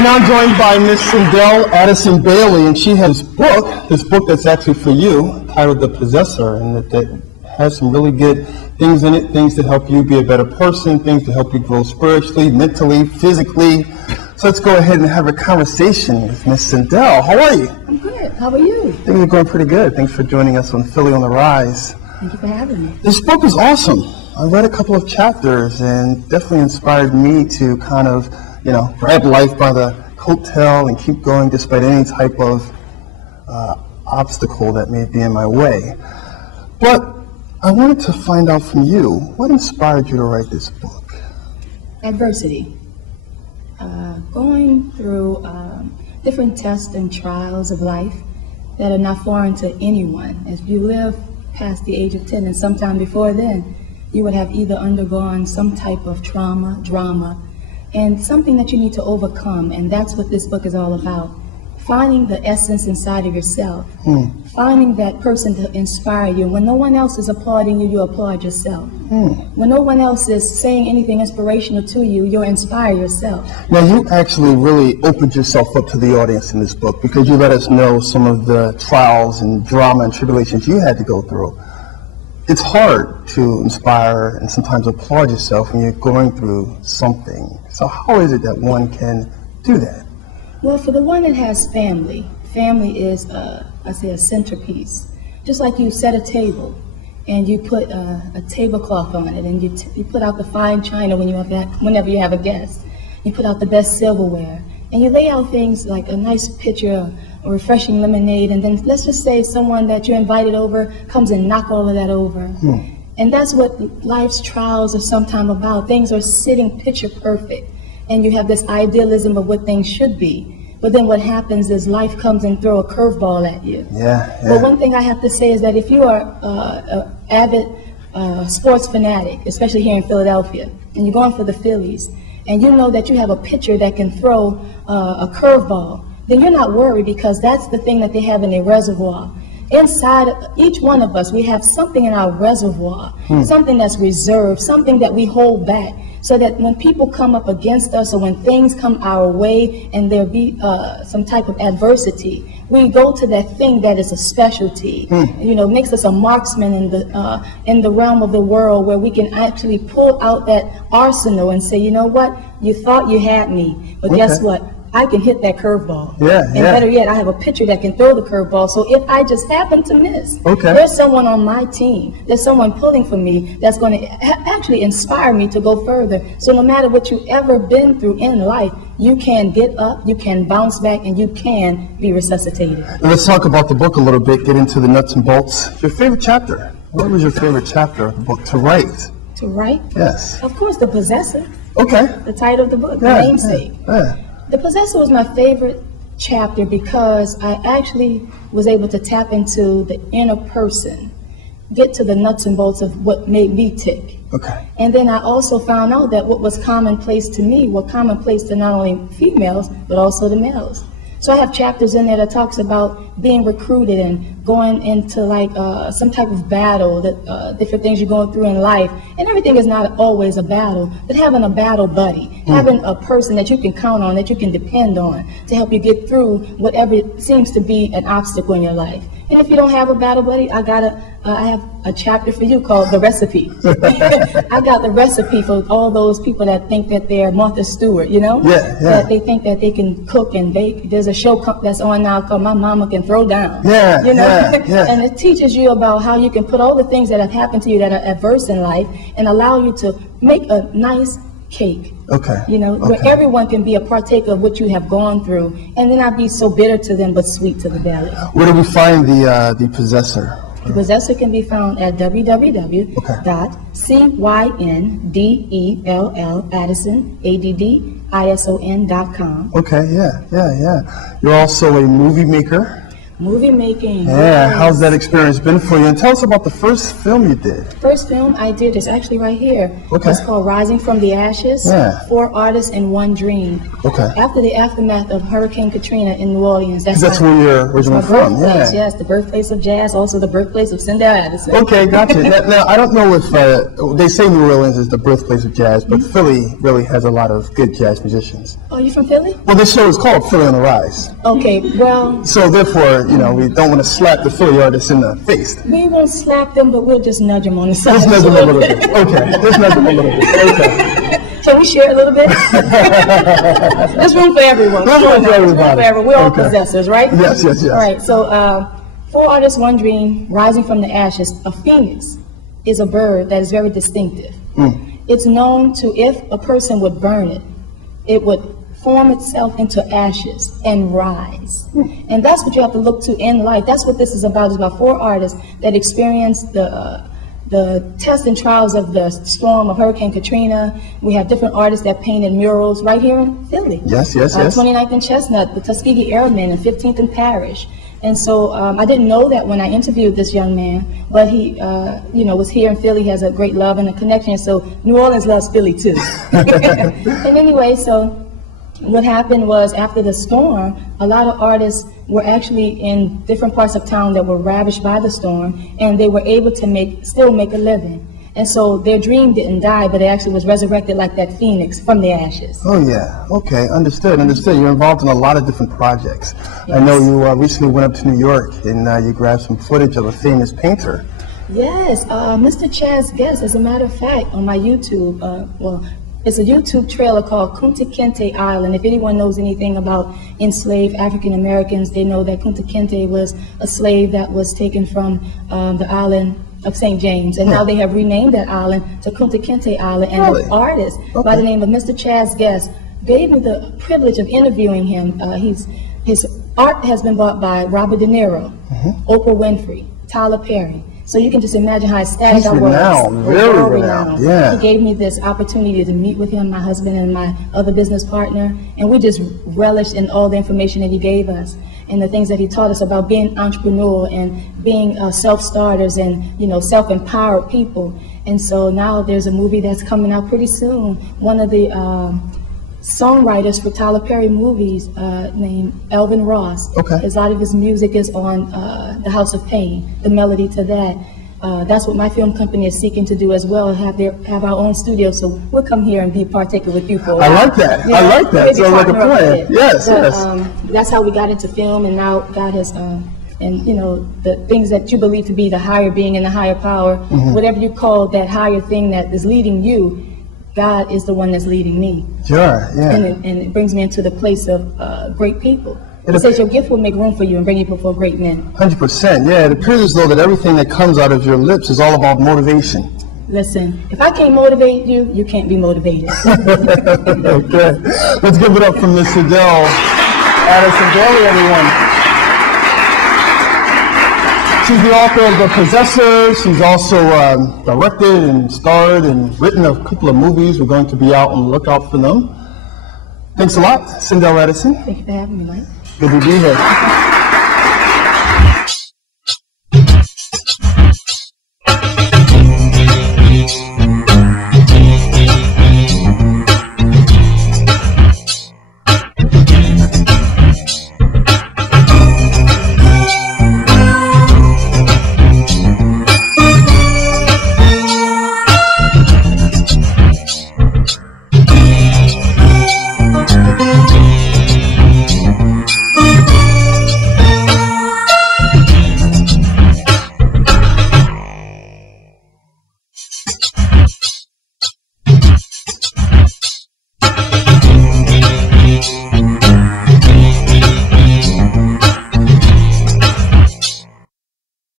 We're now joined by Miss Cyndell Addison-Bailey, and she has this book that's actually for you, titled The Possessor, and that has some really good things in it, things to help you be a better person, things to help you grow spiritually, mentally, physically. So let's go ahead and have a conversation with Miss Cyndell. How are you? I'm good. How are you? Things are going pretty good. Thanks for joining us on Philly on the Rise. Thank you for having me. This book is awesome. I read a couple of chapters and definitely inspired me to kind of, grab life by the coattail and keep going despite any type of obstacle that may be in my way. But I wanted to find out from you, what inspired you to write this book? Adversity. Going through different tests and trials of life that are not foreign to anyone. If you live past the age of 10 and sometime before then, you would have either undergone some type of trauma, drama, and something that you need to overcome. And that's what this book is all about. Finding the essence inside of yourself. Finding that person to inspire you. When no one else is applauding you, you applaud yourself. When no one else is saying anything inspirational to you, you'll inspire yourself. Now, you actually really opened yourself up to the audience in this book because you let us know some of the trials and drama and tribulations you had to go through. It's hard to inspire and sometimes applaud yourself when you're going through something. So how is it that one can do that? Well, for the one that has family, family is, I say, a centerpiece. Just like you set a table and you put a tablecloth on it, and you put out the fine china whenever you have a guest. You put out the best silverware, and you lay out things like a nice pitcher, a refreshing lemonade, and then let's just say someone that you invited over comes and knock all of that over. And that's what life's trials are sometimes about. Things are sitting picture perfect, and you have this idealism of what things should be. But then what happens is life comes and throw a curveball at you. But one thing I have to say is that if you are an avid sports fanatic, especially here in Philadelphia, and you're going for the Phillies, and you know that you have a pitcher that can throw a curveball, then you're not worried, because that's the thing that they have in their reservoir. Inside each one of us, we have something in our reservoir, something that's reserved, something that we hold back, so that when people come up against us, or when things come our way and there be some type of adversity, we go to that thing that is a specialty. Makes us a marksman in the realm of the world, where we can actually pull out that arsenal and say, you know what, you thought you had me, but guess what? I can hit that curveball. And better yet, I have a pitcher that can throw the curveball. So if I just happen to miss, there's someone on my team, there's someone pulling for me that's going to actually inspire me to go further. So no matter what you've ever been through in life, you can get up, you can bounce back, and you can be resuscitated. Let's talk about the book a little bit, get into the nuts and bolts. Your favorite chapter? What was your favorite chapter of the book to write? To write? Yes. Of course, The Possessor. The title of the book, the namesake. The Possessor was my favorite chapter because I actually was able to tap into the inner person, get to the nuts and bolts of what made me tick. And then I also found out that what was commonplace to me were commonplace to not only females, but also the males. So I have chapters in there that talks about being recruited and going into like some type of battle, that different things you're going through in life. And everything is not always a battle, but having a battle buddy, having a person that you can count on, that you can depend on to help you get through whatever seems to be an obstacle in your life. And if you don't have a battle buddy, I have a chapter for you called The Recipe. I got the recipe for all those people that think that they're Martha Stewart, that they think that they can cook and bake. There's a show that's on now called My Mama Can Throw Down. And it teaches you about how you can put all the things that have happened to you that are adverse in life and allow you to make a nice cake. Where everyone can be a partaker of what you have gone through, and then not be so bitter to them but sweet to the belly. Where do we find the Possessor? The Possessor can be found at www.CYNDELL Addison.com. You're also a movie maker. Movie making. Yeah, yes. how's that experience been for you? And tell us about the first film you did. First film I did is actually right here. Okay. It's called Rising from the Ashes, Yeah. 4 Artists and One Dream. Okay. After the aftermath of Hurricane Katrina in New Orleans. That's where you're originally from, yeah. Yes, the birthplace of jazz, also the birthplace of Cyndell Addison. Okay, gotcha. Now, I don't know if, they say New Orleans is the birthplace of jazz, but Philly really has a lot of good jazz musicians. Oh, you from Philly? Well, this show is called Philly on the Rise. Okay, well... So therefore, you know, we don't want to slap the Philly artists in the face. We won't slap them, but we'll just nudge them on the side. Let's nudge them a little bit. Okay, let's nudge them a little bit. Okay. Can we share a little bit? There's room for everyone. There's room for everybody. We're all possessors, right? Yes, yes, yes. All right, so 4 Artists, One Dream, Rising from the Ashes. A phoenix is a bird that is very distinctive. It's known to, if a person would burn it, it would form itself into ashes and rise. And that's what you have to look to in life. That's what this is about. It's about 4 artists that experienced the tests and trials of the storm of Hurricane Katrina. We have different artists that painted murals right here in Philly. Yes, yes, yes. 29th and Chestnut, the Tuskegee Airmen, and 15th and Parish. And so I didn't know that when I interviewed this young man, but he, you know, was here in Philly. He has a great love and a connection. So New Orleans loves Philly too. And anyway, so what happened was after the storm, a lot of artists were actually in different parts of town that were ravaged by the storm, and they were able to still make a living. And so their dream didn't die, but it actually was resurrected like that phoenix from the ashes. Oh yeah, okay, understood. You're involved in a lot of different projects. Yes. I know you recently went up to New York and you grabbed some footage of a famous painter. Yes, Mr. Chaz Guest, as a matter of fact, on my YouTube, well, it's a YouTube trailer called Kunta Kinte Island. If anyone knows anything about enslaved African Americans, they know that Kunta Kinte was a slave that was taken from the island of St. James, and now they have renamed that island to Kunta Kinte Island. And Really? an artist by the name of Mr. Chaz Guest gave me the privilege of interviewing him. His art has been bought by Robert De Niro, Oprah Winfrey, Tyler Perry. So you can just imagine how ecstatic I was. Renowned, very renowned, yeah. He gave me this opportunity to meet with him, my husband and my other business partner, and we just relished in all the information that he gave us and the things that he taught us about being entrepreneur and being self-starters and, you know, self-empowered people. And so now there's a movie that's coming out pretty soon. One of the songwriters for Tyler Perry movies named Elvin Ross. Okay. A lot of his music is on The House of Pain, the melody to that. That's what my film company is seeking to do as well, have our own studio. So we'll come here and be partaker with you for a while. I like that. Yeah, I like that. maybe So like a partner up plan. with it. Yes, But, yes. That's how we got into film, and now God has, and you know, the things that you believe to be the higher being and the higher power, whatever you call that higher thing that is leading you, God is the one that's leading me. Sure, yeah. And it brings me into the place of great people. It says your gift will make room for you and bring you before great men. 100%, yeah. It appears as though that everything that comes out of your lips is all about motivation. Listen, if I can't motivate you, you can't be motivated. Okay. Let's give it up for Miss Cyndell Addison-Bailey, everyone. She's the author of The Possessor. She's also directed and starred and written a couple of movies. We're going to be out on the lookout for them. Thanks a lot, Cyndell Addison. Thank you for having me, Mike. Good to be here.